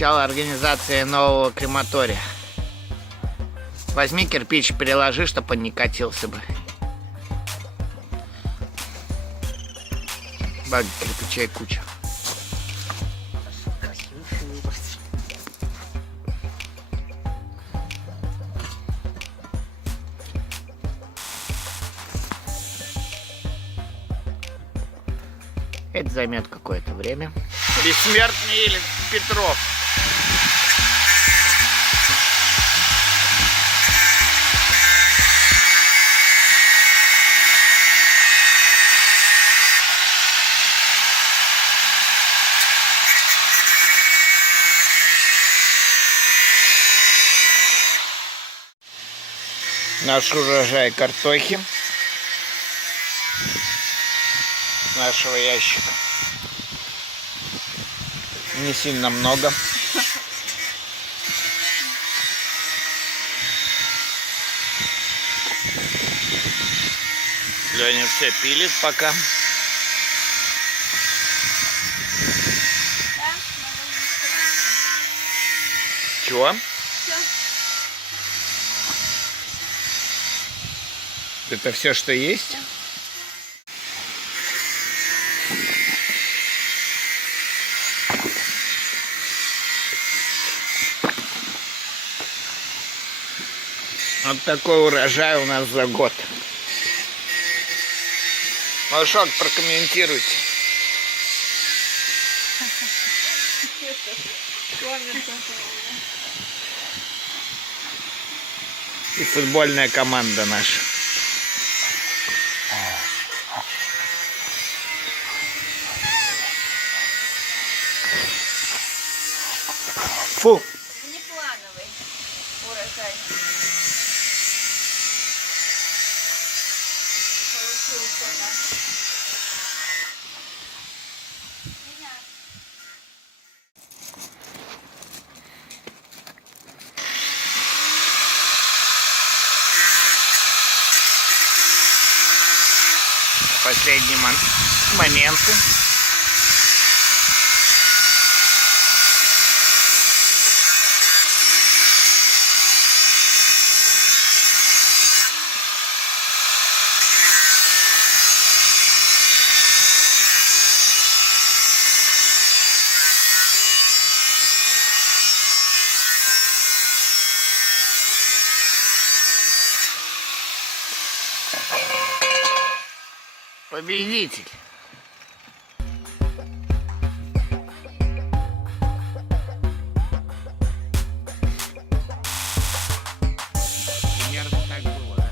начало организации нового крематория. Возьми кирпич, переложи, чтобы он не катился бы. Баг кирпичей куча. Это займет какое-то время. Бессмертный или Петров. Наш урожай картохи с нашего ящика. Не сильно много. Леня все пилит пока. Чего? Это все, что есть? Вот такой урожай у нас за год. Малышок, прокомментируйте. И футбольная команда наша. Фу. Внеплановый урожай. Получился у нас. Последние моменты. Победитель. Примерно так было, да?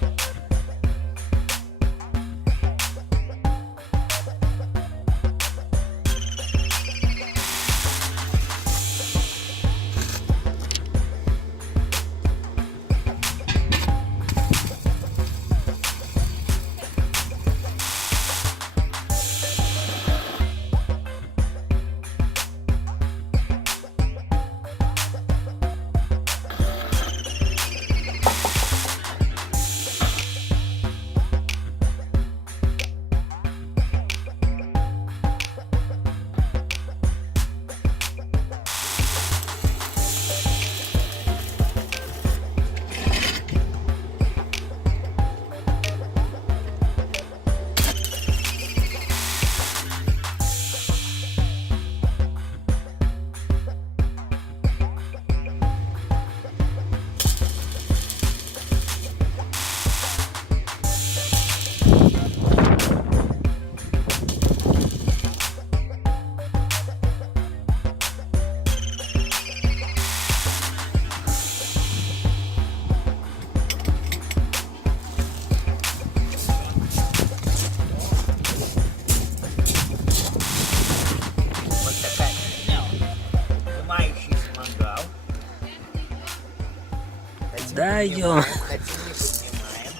Да, ё. Хотим не поднимаем.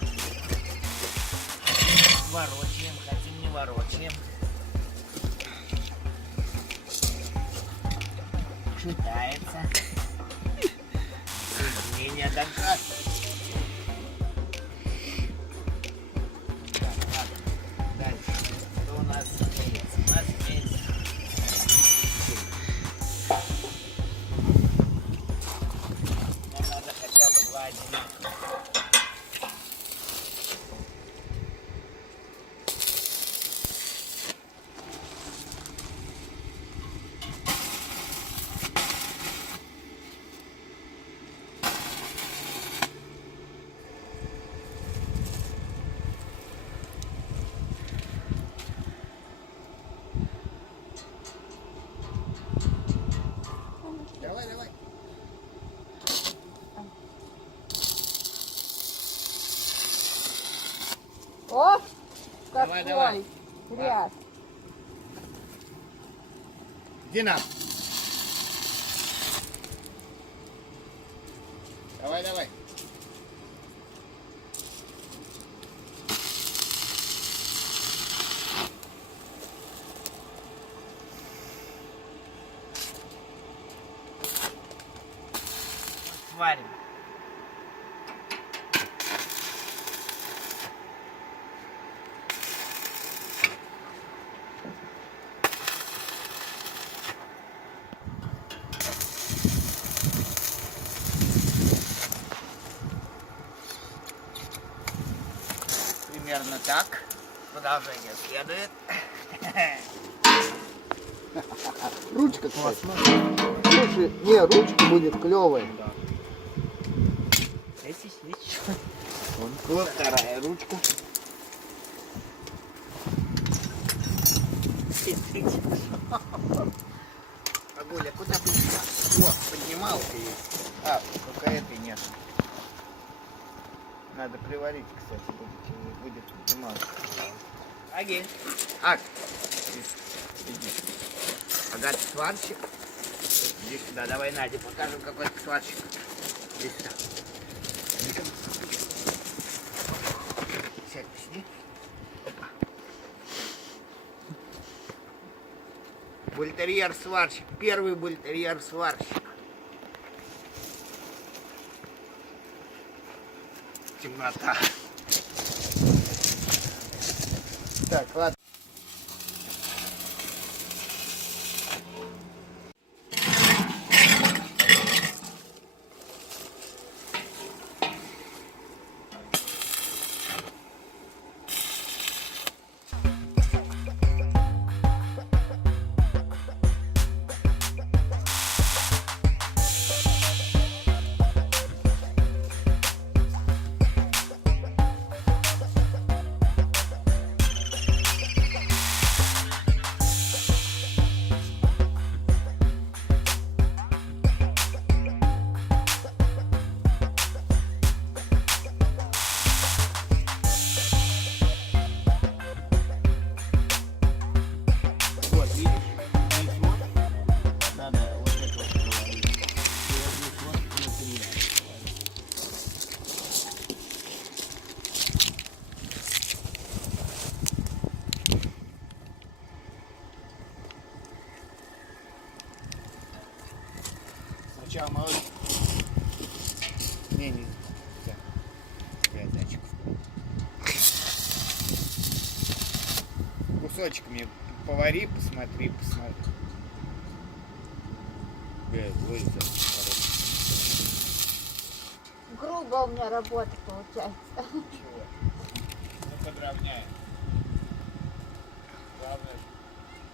Ворочаем, хотим не ворочаем. Шатается. Соединение доказ. Так, ладно. Дальше. Что у нас имеется? У нас имеется О, Давай, давай. какой грязь. Иди нам. Давай, давай. Сварим. Примерно так. Продолжение следует. Ручка, кстати. Слушай, не, ручка будет клевая. Вот вторая ручка. Агуля, куда поднимал? О, поднималка есть. А, только этой нет. Надо приварить, кстати, будет поднималка. Аги. Ак. Иди. Ага, ты сварщик. Иди сюда, давай Наде покажем, какой ты сварщик. Иди сюда. Сядь, посиди. Опа. Бультерьер-сварщик. Первый бультерьер-сварщик. Темнота. Так, ладно. Вот, видишь, здесь вот, надо вот это вот говорить. И вот здесь вот внутри. Сначала малость. Не. Пять зайчиков. Кусочками повари, посмотри. Ой, Грубо у меня работа получается. чего? Ну, подровняем. Главное,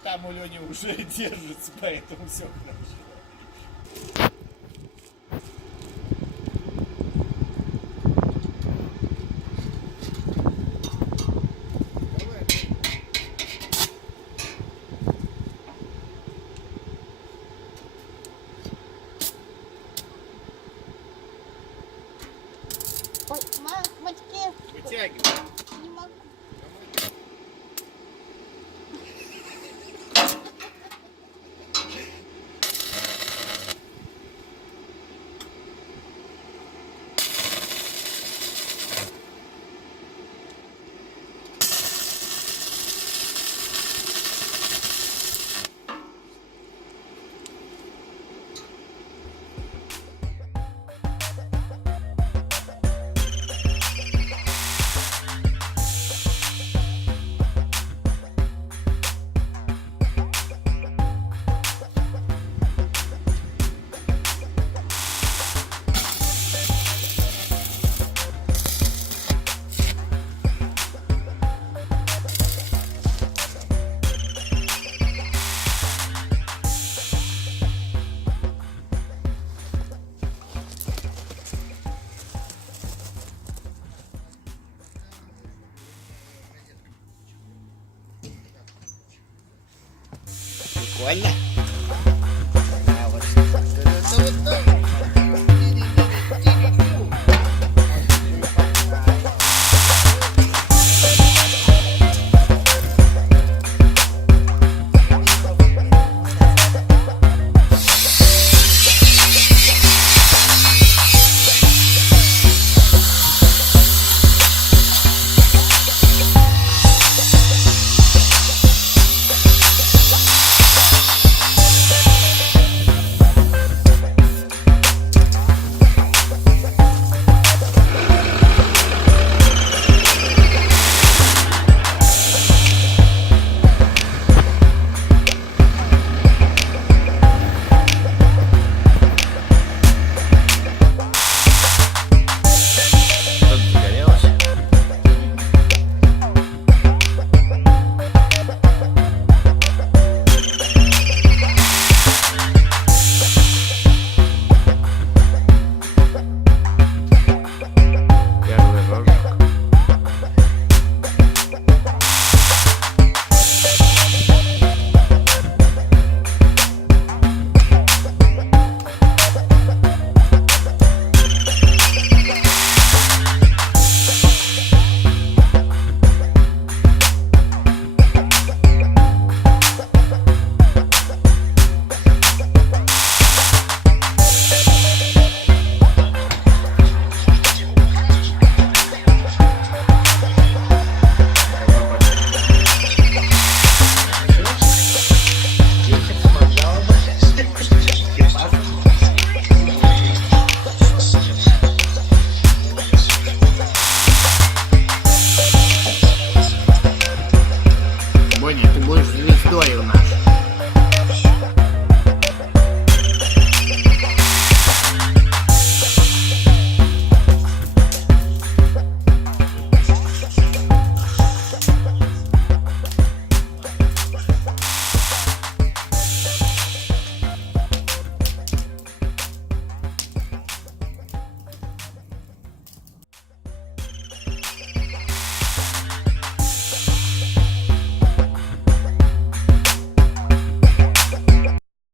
там у Лени уже держится, поэтому все хорошо. Ой, мамочки, Вытягивай. не могу. Прикольно.